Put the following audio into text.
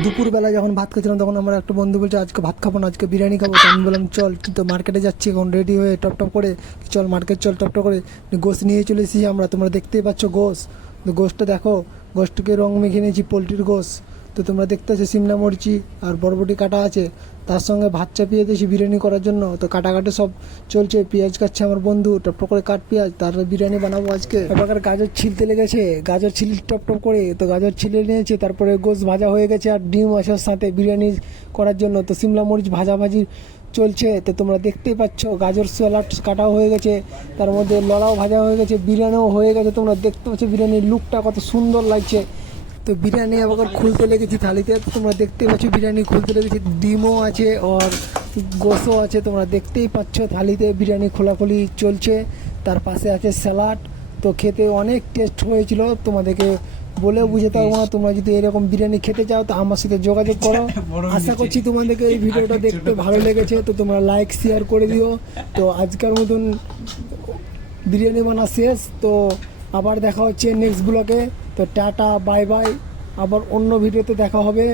দুপুরবেলা যখন ভাত খাচ্ছিলাম তখন আমার একটা বন্ধু বলছে আজকে ভাত খাবো না, আজকে বিরিয়ানি খাবো। তো আমি বললাম চল, তো মার্কেটে যাচ্ছি এখন রেডি হয়ে টপ টপ করে, চল মার্কেট চল টপ টপ করে। গোশ নিয়ে চলে এসেছি আমরা, তোমরা দেখতেই পাচ্ছ গোশ। তো গোশটা দেখো, গোশটাকে রং মেখে নিয়েছি, পোলট্রির গোশ। তো তোমরা দেখতে পাচ্ছ সিমলা মরচি আর বরবটি কাটা আছে, তার সঙ্গে ভাত চাপিয়ে দিয়েছি বিরিয়ানি করার জন্য। তো কাটাকাটি সব চলছে, পেঁয়াজ কাটছে আমার বন্ধু, টপ টপ করে কাট পেঁয়াজ, তার বিরিয়ানি বানাবো আজকে। এবার গাজর ছিলতে লেগেছে, গাজর ছিল টপ টপ করে, তো গাজর ছিলে নিয়েছে, তারপরে গোশ ভাজা হয়ে গেছে আর ডিম আছে ওর সাথে বিরিয়ানি করার জন্য। তো সিমলা মরিচ ভাজাভাজি চলছে, তো তোমরা দেখতেই পাচ্ছ। গাজর স্যালাড কাটাও হয়ে গেছে, তার মধ্যে লড়াও ভাজা হয়ে গেছে, বিরিয়ানিও হয়ে গেছে। তোমরা দেখতে পাচ্ছ বিরিয়ানির লুকটা কত সুন্দর লাগছে। তো বিরিয়ানি আবার খুলতে লেগেছি থালিতে, তো তোমরা দেখতেই পাচ্ছ বিরিয়ানি খুলতে লেগেছি, ডিমও আছে আর গোশও আছে, তোমরা দেখতেই পাচ্ছ থালিতে বিরিয়ানি খোলাখুলি চলছে। তার পাশে আছে স্যালাড। তো খেতে অনেক টেস্ট হয়েছিল, তোমাদেরকে বলেও বুঝাতে পারবো না। তোমরা যদি এরকম বিরিয়ানি খেতে চাও তো আমার সাথে যোগাযোগ করো। আশা করছি তোমাদেরকে এই ভিডিওটা দেখতে ভালো লেগেছে, তো তোমরা লাইক শেয়ার করে দিও। তো আজকের মতন বিরিয়ানি বানা শেষ, তো আবার দেখা হচ্ছে নেক্সট ব্লগে। তো টাটা বাই বাই, আবার অন্য ভিডিওতে দেখা হবে।